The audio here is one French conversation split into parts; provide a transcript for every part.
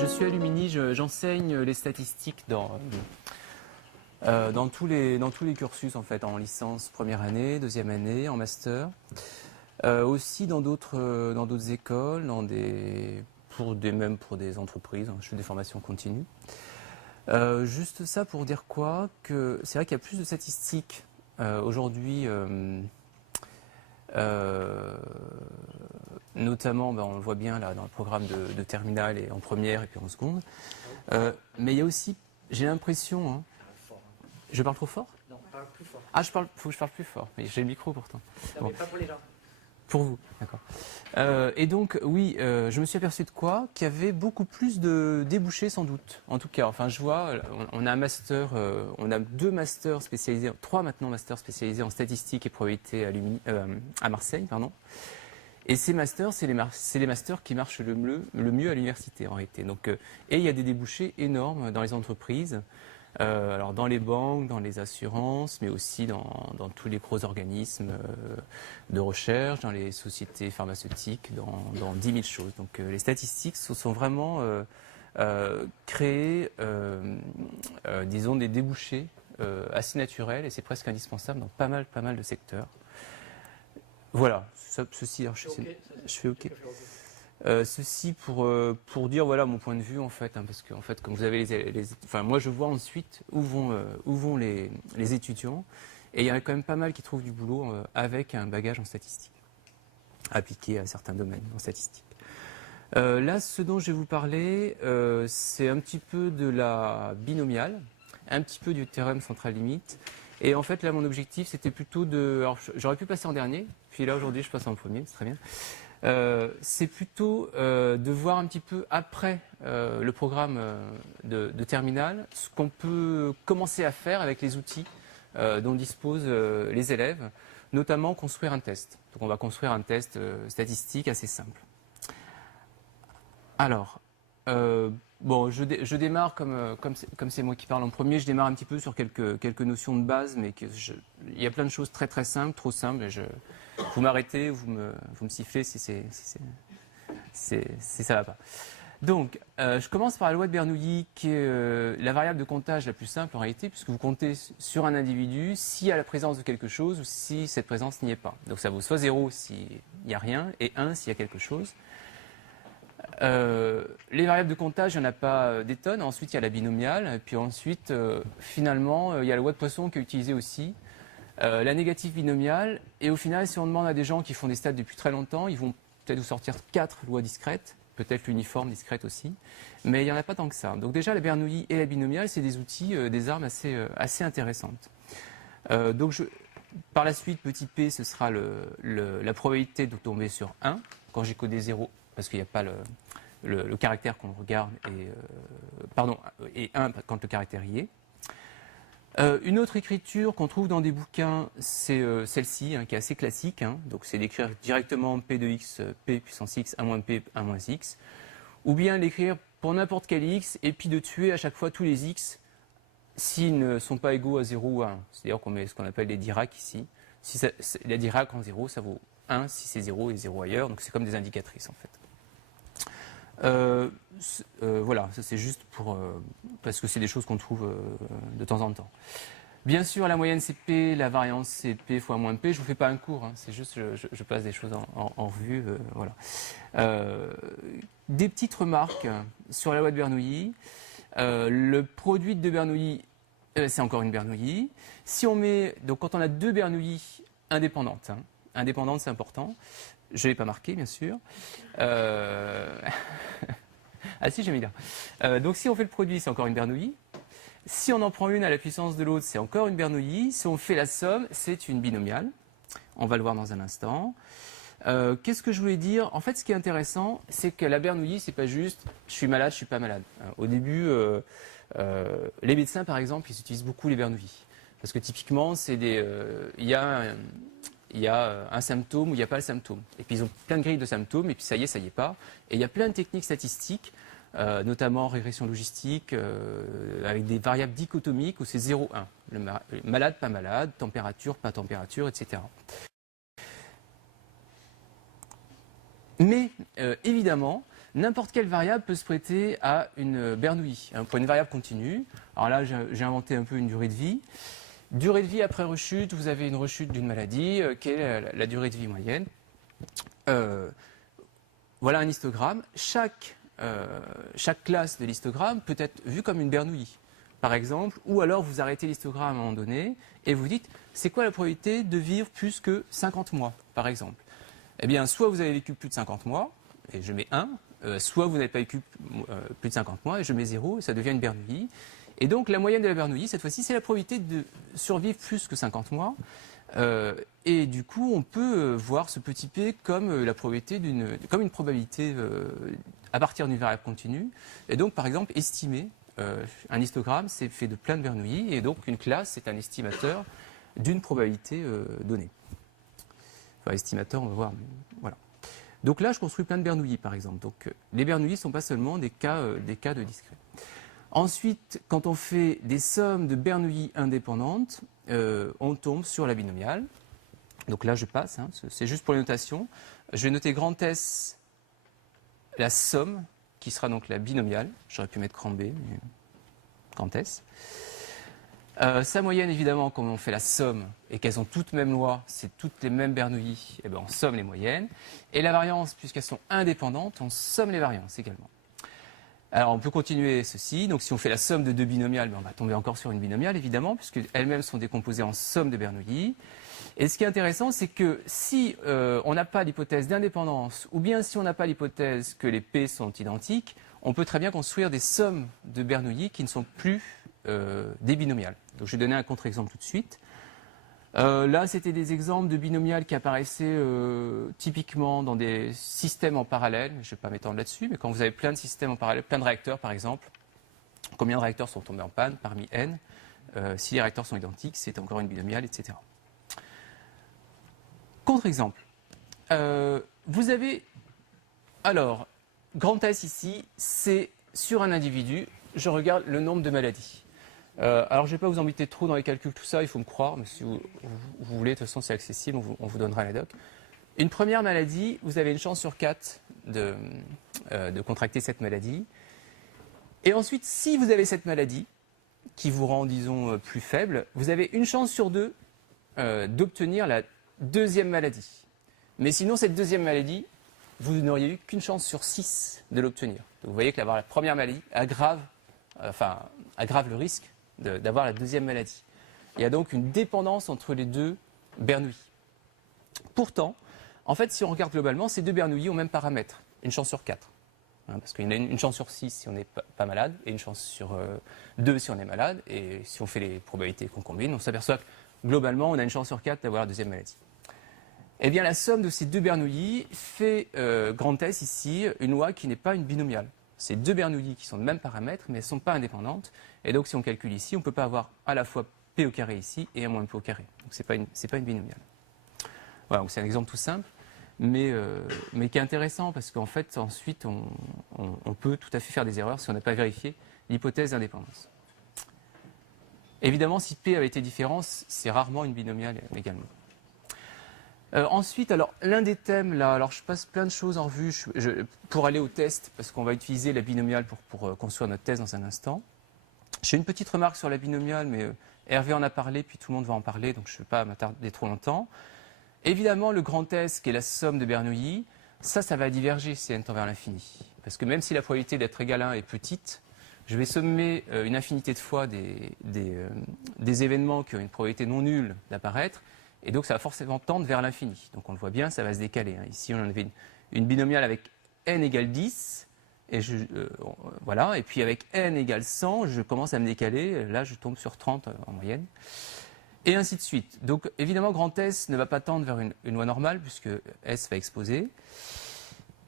je suis à Lumini, j'enseigne les statistiques dans tous les cursus en fait, en licence première année, deuxième année, en master. Aussi dans d'autres écoles, même pour des entreprises, hein, je fais des formations continues. Juste ça pour dire quoi, que c'est vrai qu'il y a plus de statistiques aujourd'hui, notamment on le voit bien là dans le programme de terminale et en première et puis en seconde. Mais il y a aussi, j'ai l'impression, hein, je parle trop fort? Non, parle plus fort. Ah, faut que je parle plus fort, mais j'ai le micro pourtant. Non, mais pas pour les gens. Pour vous, d'accord. Et donc, oui, je me suis aperçu de quoi? Qu'il y avait beaucoup plus de débouchés sans doute. En tout cas, enfin, je vois, on a un master, on a trois maintenant masters spécialisés en statistique et probabilité à Marseille, pardon. Et ces masters, c'est les masters qui marchent le mieux à l'université en réalité. Donc, et il y a des débouchés énormes dans les entreprises. Alors dans les banques, dans les assurances, mais aussi dans tous les gros organismes de recherche, dans les sociétés pharmaceutiques, dans 10 000 choses. Donc les statistiques sont vraiment créées, disons, des débouchés assez naturels et c'est presque indispensable dans pas mal de secteurs. Voilà, ceci, alors, je fais OK. Ceci pour dire voilà mon point de vue en fait, hein, parce que en fait comme vous avez enfin moi je vois ensuite où vont les étudiants et il y en a quand même pas mal qui trouvent du boulot avec un bagage en statistique appliqué à certains domaines en statistique. Là ce dont je vais vous parler c'est un petit peu de la binomiale, un petit peu du théorème central limite et en fait là mon objectif c'était plutôt alors j'aurais pu passer en dernier puis là aujourd'hui je passe en premier, c'est très bien. C'est plutôt de voir un petit peu après le programme de terminale ce qu'on peut commencer à faire avec les outils dont disposent les élèves, notamment construire un test. Donc on va construire un test statistique assez simple. Alors, bon, je démarre comme c'est moi qui parle en premier, je démarre un petit peu sur quelques notions de base, mais il y a plein de choses très simples, trop simples, et vous m'arrêtez, vous me sifflez si ça va pas. Donc, je commence par la loi de Bernoulli, qui est la variable de comptage la plus simple en réalité, puisque vous comptez sur un individu s'il y a la présence de quelque chose ou si cette présence n'y est pas. Donc ça vaut soit 0 s'il n'y a rien, et 1 s'il y a quelque chose. Les variables de comptage, il n'y en a pas des tonnes. Ensuite, il y a la binomiale. Et puis ensuite, finalement, il y a la loi de Poisson qui est utilisée aussi. La négative binomiale. Et au final, si on demande à des gens qui font des stats depuis très longtemps, ils vont peut-être vous sortir 4 lois discrètes. Peut-être l'uniforme discrète aussi. Mais il n'y en a pas tant que ça. Donc déjà, la Bernoulli et la binomiale, c'est des outils, des armes assez intéressantes. Donc par la suite, petit p, ce sera la probabilité de tomber sur 1 quand j'ai codé 0. Parce qu'il n'y a pas le caractère qu'on regarde, et 1 quand le caractère y est. Une autre écriture qu'on trouve dans des bouquins, c'est celle-ci, hein, qui est assez classique. Hein, donc c'est d'écrire directement p de x, p puissance x, 1 moins p, 1 moins x. Ou bien l'écrire pour n'importe quel x, et puis de tuer à chaque fois tous les x s'ils ne sont pas égaux à 0 ou à 1. C'est-à-dire qu'on met ce qu'on appelle les Dirac ici. Si la Dirac en 0, ça vaut 1 si c'est 0 et 0 ailleurs. Donc c'est comme des indicatrices en fait. Voilà, ça c'est juste parce que c'est des choses qu'on trouve de temps en temps. Bien sûr, la moyenne c'est P, la variance c'est P fois moins P. Je ne vous fais pas un cours, hein, c'est juste je passe des choses en revue. Voilà. Des petites remarques sur la loi de Bernoulli. Le produit de Bernoulli, c'est encore une Bernoulli. Si on met, donc quand on a deux Bernoulli indépendantes, hein, indépendantes c'est important. Je ne l'ai pas marqué, bien sûr. Ah si, j'ai mis là. Donc si on fait le produit, c'est encore une Bernoulli. Si on en prend une à la puissance de l'autre, c'est encore une Bernoulli. Si on fait la somme, c'est une binomiale. On va le voir dans un instant. Qu'est-ce que je voulais dire? En fait, ce qui est intéressant, c'est que la Bernoulli, c'est pas juste je suis malade, je suis pas malade. Au début, les médecins, par exemple, ils utilisent beaucoup les Bernoulli. Parce que typiquement, il y a un symptôme ou il n'y a pas le symptôme. Et puis ils ont plein de grilles de symptômes, et puis ça y est pas. Et il y a plein de techniques statistiques, notamment régression logistique, avec des variables dichotomiques où c'est 0, 1. Malade, pas malade, température, pas température, etc. Mais évidemment, n'importe quelle variable peut se prêter à une Bernoulli. Pour une variable continue, alors là j'ai inventé un peu une durée de vie. Durée de vie après rechute, vous avez une rechute d'une maladie, quelle est la durée de vie moyenne. Voilà un histogramme. Chaque classe de l'histogramme peut être vue comme une Bernoulli, par exemple, ou alors vous arrêtez l'histogramme à un moment donné et vous dites c'est quoi la probabilité de vivre plus que 50 mois, par exemple. Eh bien, soit vous avez vécu plus de 50 mois, et je mets 1, soit vous n'avez pas vécu plus de 50 mois, et je mets 0, et ça devient une Bernoulli. Et donc, la moyenne de la Bernoulli, cette fois-ci, c'est la probabilité de survivre plus que 50 mois. Et du coup, on peut voir ce petit p comme la probabilité comme une probabilité à partir d'une variable continue. Et donc, par exemple, estimer un histogramme, c'est fait de plein de Bernoulli, et donc une classe, c'est un estimateur d'une probabilité donnée. Enfin, estimateur, on va voir, mais voilà. Donc là, je construis plein de Bernoulli, par exemple. Donc, les Bernoulli ne sont pas seulement des cas de discrets. Ensuite, quand on fait des sommes de Bernoulli indépendantes, on tombe sur la binomiale. Donc là, je passe, hein, c'est juste pour les notations. Je vais noter grand S, la somme, qui sera donc la binomiale. J'aurais pu mettre grand B, mais grand S. Sa moyenne, évidemment, comme on fait la somme et qu'elles ont toutes même loi, c'est toutes les mêmes Bernoulli, eh bien, on somme les moyennes. Et la variance, puisqu'elles sont indépendantes, on somme les variances également. Alors, on peut continuer ceci. Donc, si on fait la somme de deux binomiales, on va tomber encore sur une binomiale, évidemment, puisqu'elles-mêmes sont décomposées en somme de Bernoulli. Et ce qui est intéressant, c'est que si on n'a pas l'hypothèse d'indépendance, ou bien si on n'a pas l'hypothèse que les P sont identiques, on peut très bien construire des sommes de Bernoulli qui ne sont plus des binomiales. Donc, je vais donner un contre-exemple tout de suite. Là, c'était des exemples de binomiales qui apparaissaient typiquement dans des systèmes en parallèle. Je ne vais pas m'étendre là-dessus, mais quand vous avez plein de systèmes en parallèle, plein de réacteurs par exemple, combien de réacteurs sont tombés en panne parmi n? Si les réacteurs sont identiques, c'est encore une binomiale, etc. Contre-exemple. Vous avez, alors, grand S ici, c'est sur un individu, je regarde le nombre de maladies. Alors, je ne vais pas vous embêter trop dans les calculs, tout ça, il faut me croire, mais si vous voulez, de toute façon, c'est accessible, on vous donnera la doc. Une première maladie, vous avez une chance sur 4 de contracter cette maladie. Et ensuite, si vous avez cette maladie, qui vous rend, disons, plus faible, vous avez une chance sur 2 d'obtenir la deuxième maladie. Mais sinon, cette deuxième maladie, vous n'auriez eu qu'une chance sur 6 de l'obtenir. Donc, vous voyez que la première maladie aggrave le risque d'avoir la deuxième maladie. Il y a donc une dépendance entre les deux Bernoulli. Pourtant, en fait, si on regarde globalement, ces deux Bernoulli ont le même paramètre, une chance sur 4. Hein, parce qu'il y en a une chance sur 6 si on n'est pas malade, et une chance sur 2 si on est malade. Et si on fait les probabilités qu'on combine, on s'aperçoit que globalement, on a une chance sur 4 d'avoir la deuxième maladie. Eh bien, la somme de ces deux Bernoulli fait, grand S ici, une loi qui n'est pas une binomiale. C'est deux Bernoulli qui sont de même paramètre, mais elles ne sont pas indépendantes. Et donc, si on calcule ici, on ne peut pas avoir à la fois P au carré ici et 1 moins P au carré. Donc, ce n'est pas une binomiale. Voilà, donc c'est un exemple tout simple, mais qui est intéressant parce qu'en fait, ensuite, on peut tout à fait faire des erreurs si on n'a pas vérifié l'hypothèse d'indépendance. Évidemment, si P avait été différent, c'est rarement une binomiale également. Ensuite, alors l'un des thèmes là, alors je passe plein de choses en revue pour aller au test, parce qu'on va utiliser la binomiale pour construire notre thèse dans un instant. J'ai une petite remarque sur la binomiale, mais Hervé en a parlé, puis tout le monde va en parler, donc je ne vais pas m'attarder trop longtemps. Évidemment, le grand S, qui est la somme de Bernoulli, ça va diverger si n tend vers l'infini. Parce que même si la probabilité d'être égal à 1 est petite, je vais sommer une infinité de fois des événements qui ont une probabilité non nulle d'apparaître, et donc ça va forcément tendre vers l'infini. Donc on le voit bien, ça va se décaler. Hein. Ici, on avait une binomiale avec n égale 10, et voilà. Et puis avec n égale 100, je commence à me décaler. Là, je tombe sur 30 en moyenne. Et ainsi de suite. Donc évidemment, grand S ne va pas tendre vers une loi normale, puisque S va exploser.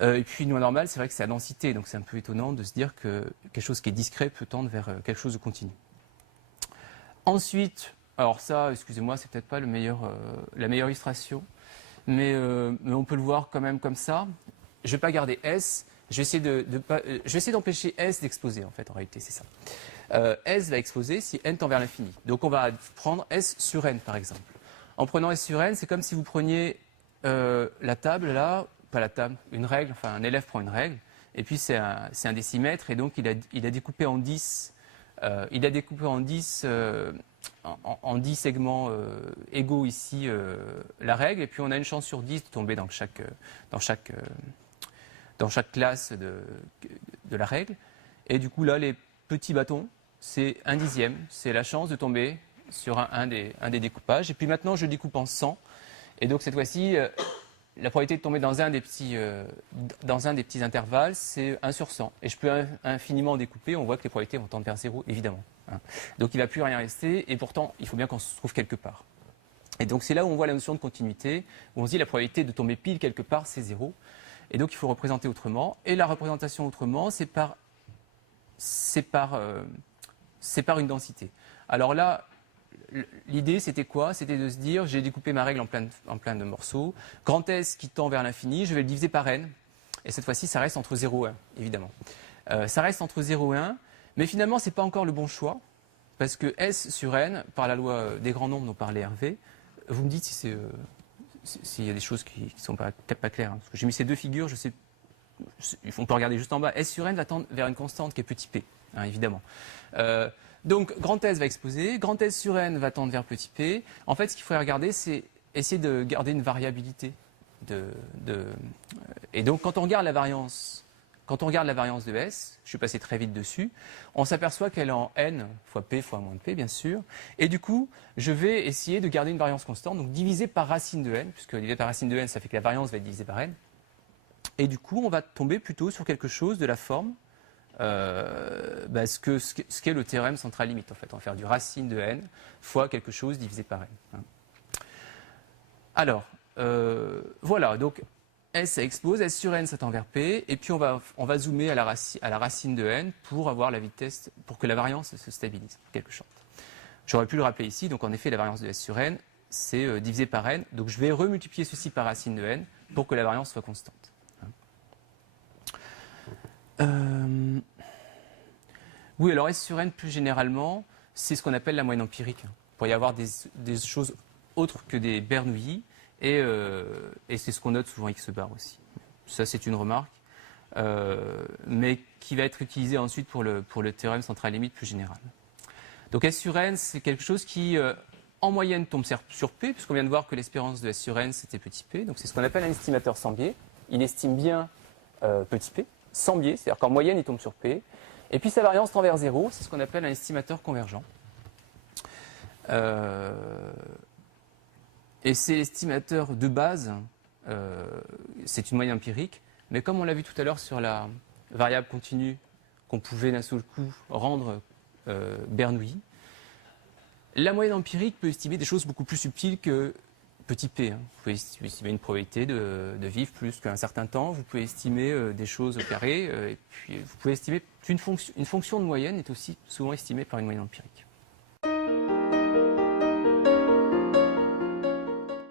Et puis une loi normale, c'est vrai que c'est à densité, donc c'est un peu étonnant de se dire que quelque chose qui est discret peut tendre vers quelque chose de continu. Ensuite, alors ça, excusez-moi, c'est peut-être pas la meilleure illustration, mais on peut le voir quand même comme ça. Je ne vais pas garder S, je vais essayer d'empêcher S d'exploser, en fait, en réalité, c'est ça. S va exploser si n tend vers l'infini. Donc on va prendre S sur n, par exemple. En prenant S sur n, c'est comme si vous preniez la table, là, pas la table, une règle, enfin un élève prend une règle, Et puis c'est un décimètre, et donc il a découpé en 10, en 10 segments égaux ici la règle, et puis on a une chance sur 10 de tomber dans chaque classe de la règle. Et du coup là, les petits bâtons, c'est 1/10, c'est la chance de tomber sur un des découpages. Et puis maintenant, je découpe en 100, et donc cette fois-ci, la probabilité de tomber dans un des petits intervalles, c'est 1 sur 100. Et je peux infiniment découper, on voit que les probabilités vont tendre vers 0, évidemment. Donc il ne va plus rien rester, et pourtant, il faut bien qu'on se trouve quelque part. Et donc c'est là où on voit la notion de continuité, où on se dit la probabilité de tomber pile quelque part, c'est 0. Et donc il faut représenter autrement. Et la représentation autrement, c'est par une densité. Alors là, l'idée, c'était quoi? C'était de se dire, j'ai découpé ma règle en plein de morceaux. Grand S qui tend vers l'infini, je vais le diviser par n. Et cette fois-ci, ça reste entre 0 et 1, évidemment. Ça reste entre 0 et 1, mais finalement, ce n'est pas encore le bon choix. Parce que S sur n, par la loi des grands nombres dont parlait Hervé, vous me dites s'il y a des choses qui ne sont peut-être pas claires. Parce que j'ai mis ces deux figures, on peut regarder juste en bas. S sur n va tendre vers une constante qui est petit p, évidemment. Donc, grand S va exploser, grand S sur n va tendre vers petit p. En fait, ce qu'il faudrait regarder, c'est essayer de garder une variabilité. Et donc, quand on regarde la variance de S, je suis passé très vite dessus, on s'aperçoit qu'elle est en n fois p fois moins de p, bien sûr. Et du coup, je vais essayer de garder une variance constante, donc diviser par racine de n, puisque diviser par racine de n, ça fait que la variance va être divisée par n. Et du coup, on va tomber plutôt sur quelque chose de la forme ce qu'est le théorème central limite. En fait, on va faire du racine de n fois quelque chose divisé par n. Alors, voilà, donc S ça explose, S sur n ça tend vers p, et puis on va zoomer à la racine de n pour avoir la vitesse, pour que la variance se stabilise, en quelque sorte. J'aurais pu le rappeler ici, donc en effet la variance de S sur n c'est divisé par n, donc je vais remultiplier ceci par racine de n pour que la variance soit constante. Oui, alors S sur n, plus généralement, c'est ce qu'on appelle la moyenne empirique. Il pourrait y avoir des choses autres que des Bernoulli, et c'est ce qu'on note souvent X bar aussi. Ça, c'est une remarque, mais qui va être utilisée ensuite pour le théorème central limite plus général. Donc S sur n, c'est quelque chose qui, en moyenne, tombe sur P, puisqu'on vient de voir que l'espérance de S sur n, c'était petit p. Donc c'est ce qu'on appelle un estimateur sans biais. Il estime bien petit p, sans biais, c'est-à-dire qu'en moyenne, il tombe sur P. Et puis sa variance tend vers 0, c'est ce qu'on appelle un estimateur convergent. Et c'est l'estimateur de base, c'est une moyenne empirique, mais comme on l'a vu tout à l'heure sur la variable continue qu'on pouvait d'un seul coup rendre Bernoulli, la moyenne empirique peut estimer des choses beaucoup plus subtiles que petit p. Vous pouvez estimer une probabilité de vivre plus qu'un certain temps, vous pouvez estimer des choses au carré, et puis vous pouvez estimer une fonction de moyenne est aussi souvent estimée par une moyenne empirique.